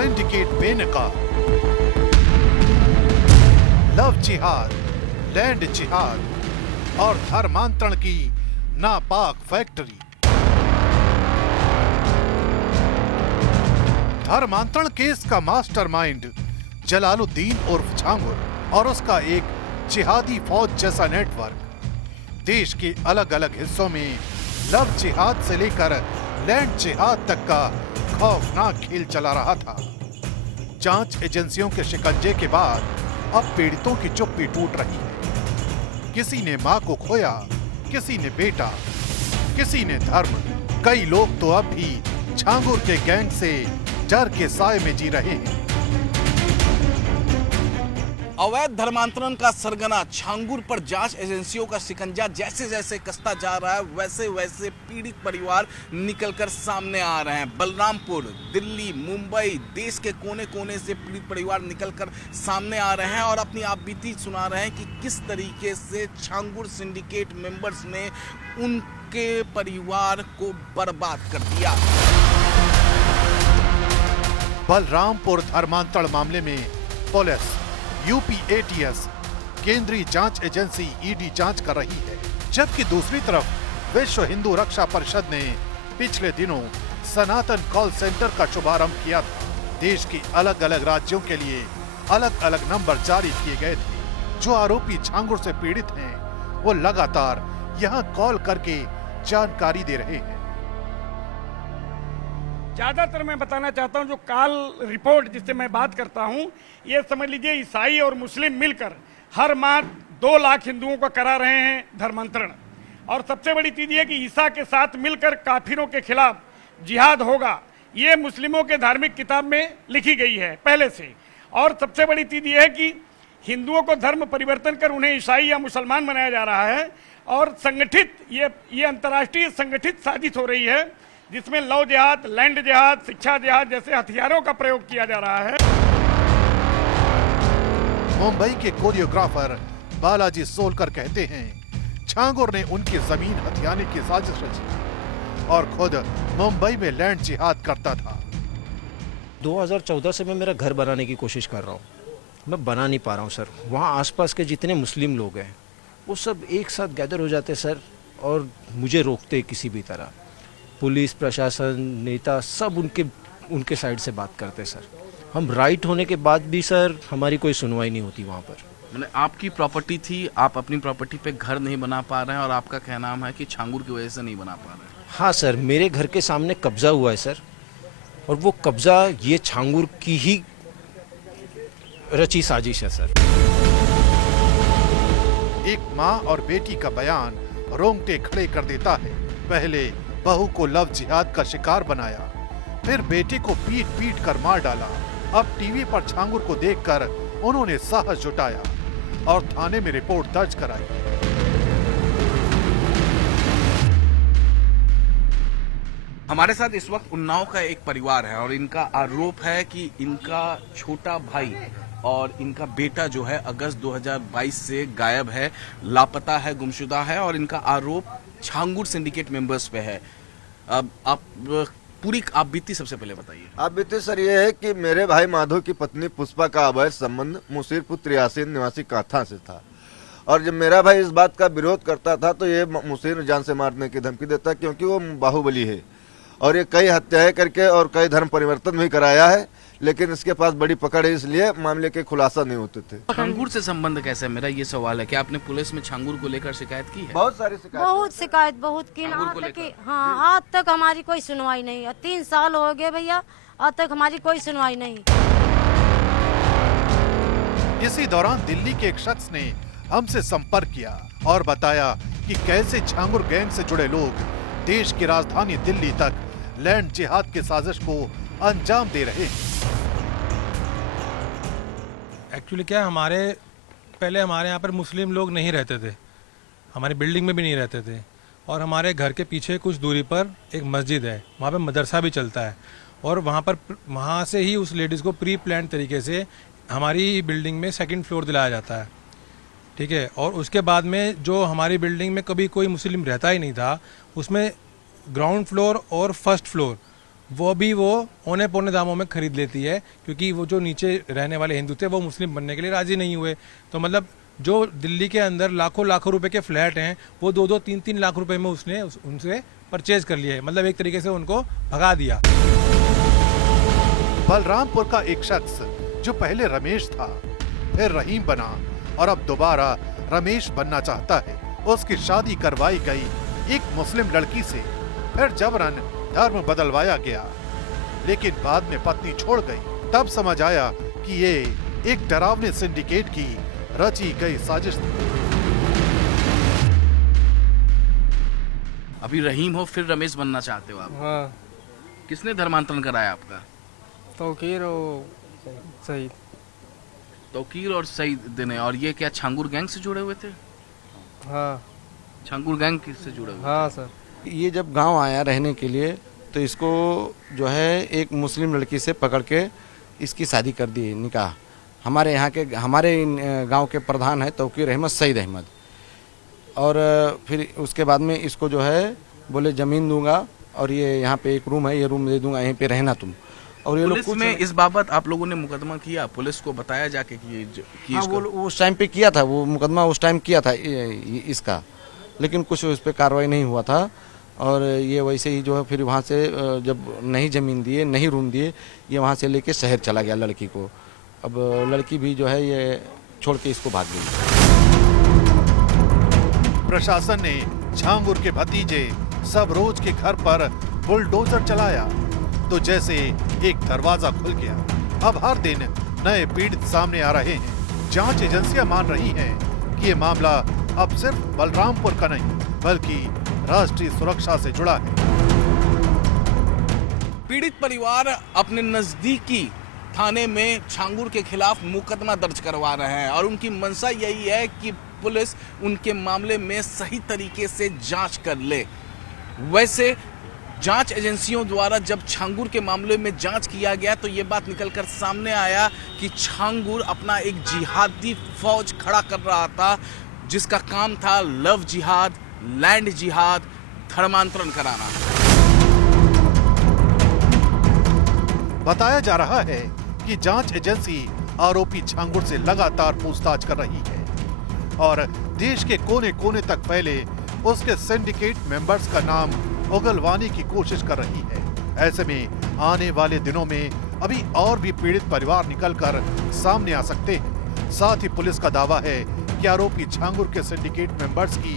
Syndicate बेनकाब, love जिहाद, land जिहाद और धर्मांतरण की नापाक फैक्ट्री। धर्मांतरण केस का मास्टरमाइंड जलालुद्दीन उर्फ झांगुर और उसका एक जिहादी फौज जैसा नेटवर्क देश के अलग अलग हिस्सों में लव जिहाद से लेकर लैंड जिहाद तक का खौफनाक खेल चला रहा था। जांच एजेंसियों के शिकंजे के बाद अब पीड़ितों की चुप्पी टूट रही है। किसी ने मां को खोया, किसी ने बेटा, किसी ने धर्म। कई लोग तो अब भी झांगुर के गैंग से डर के साए में जी रहे हैं। अवैध धर्मांतरण का सरगना झांगुर पर जांच एजेंसियों का शिकंजा जैसे जैसे कसता जा रहा है, वैसे वैसे पीड़ित परिवार निकलकर सामने आ रहे हैं। बलरामपुर, दिल्ली, मुंबई, देश के कोने कोने से पीड़ित परिवार निकलकर सामने आ रहे हैं और अपनी आप बीती सुना रहे हैं कि किस तरीके से झांगुर सिंडिकेट मेंबर्स ने उनके परिवार को बर्बाद कर दिया। बलरामपुर धर्मांतरण मामले में पुलिस, यूपी एटीएस, केंद्रीय जांच एजेंसी ईडी जांच कर रही है, जबकि दूसरी तरफ विश्व हिंदू रक्षा परिषद ने पिछले दिनों सनातन कॉल सेंटर का शुभारंभ किया था। देश के अलग अलग राज्यों के लिए अलग अलग नंबर जारी किए गए थे। जो आरोपी झांगुर से पीड़ित हैं, वो लगातार यहां कॉल करके जानकारी दे रहे हैं। ज्यादातर मैं बताना चाहता हूं, जो कॉल रिपोर्ट जिससे मैं बात करता हूं, ये समझ लीजिए ईसाई और मुस्लिम मिलकर हर माह 2 लाख हिंदुओं को करा रहे हैं धर्मांतरण। और सबसे बड़ी चीज ये कि ईसा के साथ मिलकर काफिरों के खिलाफ जिहाद होगा, ये मुस्लिमों के धार्मिक किताब में लिखी गई है पहले से। और सबसे बड़ी चीज ये है कि हिंदुओं को धर्म परिवर्तन कर उन्हें ईसाई या मुसलमान बनाया जा रहा है और संगठित ये अंतर्राष्ट्रीय संगठित साजिश हो रही है, जिसमें लव जिहाद, लैंड जिहाद, शिक्षा जिहाद जैसे हथियारों का प्रयोग किया जा रहा है। मुंबई के कोरियोग्राफर बालाजी सोलकर कहते हैं, झांगुर ने उनकी जमीन हथियाने की साजिश रची और खुद मुंबई में लैंड जिहाद करता था। 2014 से मैं मेरा घर बनाने की कोशिश कर रहा हूँ, मैं बना नहीं पा रहा हूँ सर। वहाँ आसपास के जितने मुस्लिम लोग हैं वो सब एक साथ गैदर हो जाते सर और मुझे रोकते किसी भी तरह। पुलिस प्रशासन नेता सब उनके साइड से बात करते सर। हम राइट होने के बाद भी सर हमारी कोई सुनवाई नहीं होती वहाँ पर। मैंने आपकी प्रॉपर्टी थी, आप अपनी प्रॉपर्टी पे घर नहीं बना पा रहे हैं और आपका कहना है कि झांगुर की वजह से नहीं बना पा रहे हैं। हाँ सर, मेरे घर के सामने कब्जा हुआ है सर, और वो कब्जा ये झांगुर की ही रची साजिश है सर। एक माँ और बेटी का बयान रोंगटे खड़े कर देता है। पहले बहू को लव जिहाद का शिकार बनाया, फिर बेटे को पीट पीट कर मार डाला। अब टीवी पर झांगुर को देखकर उन्होंने साहस जुटाया और थाने में रिपोर्ट दर्ज कराई। हमारे साथ इस वक्त उन्नाव का एक परिवार है और इनका आरोप है कि इनका छोटा भाई और इनका बेटा जो है अगस्त 2022 से गायब है, लापता है, गुमशुदा है और इनका आरोप झांगुर सिंडिकेट मेंबर्स पे है। अब आप पूरी आप बीती सबसे पहले बताइए। आप बीती सर ये है कि मेरे भाई माधव की पत्नी पुष्पा का अवैध संबंध मुसीरपुर 83 निवासी काथा से था और जब मेरा भाई इस बात का विरोध करता था तो ये मुसीर जान से मारने की धमकी देता, क्योंकि वो बाहुबली है और ये कई हत्याएं करके और कई धर्म परिवर्तन भी कराया है, लेकिन इसके पास बड़ी पकड़ है, इसलिए मामले के खुलासा नहीं होते थे। झांगुर से संबंध कैसे, मेरा ये सवाल है कि आपने पुलिस में झांगुर को लेकर शिकायत की है? बहुत सारी शिकायत बहुत की। हाँ, आज तक हमारी कोई सुनवाई नहीं है। 3 साल हो गए भैया, आज तक हमारी कोई सुनवाई नहीं। इसी दौरान दिल्ली के एक शख्स ने हमसे संपर्क किया और बताया कि कैसे झांगुर गैंग से जुड़े लोग देश की राजधानी दिल्ली तक लैंड जिहाद की साजिश को अंजाम दे रहे हैं। एक्चुअली क्या पहले हमारे यहाँ पर मुस्लिम लोग नहीं रहते थे, हमारी बिल्डिंग में भी नहीं रहते थे और हमारे घर के पीछे कुछ दूरी पर एक मस्जिद है, वहाँ पे मदरसा भी चलता है और वहाँ से ही उस लेडीज़ को प्री प्लान तरीके से हमारी बिल्डिंग में 2nd फ्लोर दिलाया जाता है, ठीक है। और उसके बाद में जो हमारी बिल्डिंग में कभी कोई मुस्लिम रहता ही नहीं था, उसमें ग्राउंड फ्लोर और 1st फ्लोर वो भी वो औने पौने दामों में खरीद लेती है, क्योंकि वो जो नीचे रहने वाले हिंदू थे वो मुस्लिम बनने के लिए राजी नहीं हुए। तो मतलब जो दिल्ली के अंदर लाखों लाखों रुपए के फ्लैट हैं वो 2-2, 3-3 लाख रुपए में उसने उनसे परचेज कर लिए, मतलब एक तरीके से उनको भगा दिया। बलरामपुर का एक शख्स जो पहले रमेश था, फिर रहीम बना और अब दोबारा रमेश बनना चाहता है, उसकी शादी करवाई गई एक मुस्लिम लड़की से, फिर जबरन धर्म बदलवाया गया, लेकिन बाद में पत्नी छोड़ गई। तब समझ आया कि ये एक डरावने सिंडिकेट की रची गई साजिश थी। अभी रहीम हो फिर रमेश बनना चाहते हो आप? हाँ, किसने धर्मांतरण कराया आपका? तौकीर और सईद। तौकीर और सईद ने। और ये क्या छांगुर गैंग से जुड़े हुए थे? हाँ छांगुर गैंग से जुड़े हुए? हाँ सर। ये जब गांव आया रहने के लिए तो इसको जो है एक मुस्लिम लड़की से पकड़ के इसकी शादी कर दी, निकाह। हमारे यहाँ के हमारे गांव के प्रधान है तौकीर अहमद सईद अहमद। और फिर उसके बाद में इसको जो है बोले ज़मीन दूंगा और ये यहाँ पे एक रूम है, ये रूम दे दूंगा, यहीं पे रहना तुम। और ये लोग पुलिस में इस बाबत आप लोगों ने मुकदमा किया? पुलिस को बताया जाके कि हाँ, वो उस टाइम पे किया था, वो मुकदमा उस टाइम किया था इसका, लेकिन कुछ उस पर कार्रवाई नहीं हुआ था। और ये वैसे ही जो है फिर वहाँ से जब नहीं ज़मीन दिए, नहीं रूम दिए, ये वहाँ से लेके शहर चला गया लड़की को। अब लड़की भी जो है ये छोड़ के इसको भाग गई। प्रशासन ने छांगुर के भतीजे सबरोज के घर पर बुलडोजर चलाया तो जैसे एक दरवाजा खुल गया। अब हर दिन नए पीड़ित सामने आ रहे हैं। जांच एजेंसियां मान रही हैं कि ये मामला अब सिर्फ बलरामपुर का नहीं बल्कि राष्ट्रीय सुरक्षा से जुड़ा है। पीड़ित परिवार अपने नजदीकी थाने में छांगुर के खिलाफ मुकदमा दर्ज करवा रहे हैं और उनकी मंशा यही है कि पुलिस उनके मामले में सही तरीके से जांच कर ले। वैसे जांच एजेंसियों द्वारा जब छांगुर के मामले में जांच किया गया तो ये बात निकलकर सामने आया कि छांगुर अपना एक जिहादी फौज खड़ा कर रहा था जिसका काम था लव जिहाद, लैंड जिहाद, धर्मांतरण कराना। बताया जा रहा है कि जांच एजेंसी आरोपी छांगुर से लगातार पूछताछ कर रही है और देश के कोने कोने तक फैले उसके सिंडिकेट मेंबर्स का नाम उगलवाने की कोशिश कर रही है। ऐसे में आने वाले दिनों में अभी और भी पीड़ित परिवार निकलकर सामने आ सकते हैं। साथ ही पुलिस का दावा है कि आरोपी छांगुर के सिंडिकेट मेंबर्स की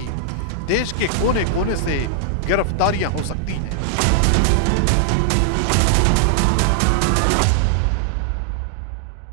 देश के कोने कोने से गिरफ्तारियां हो सकती हैं।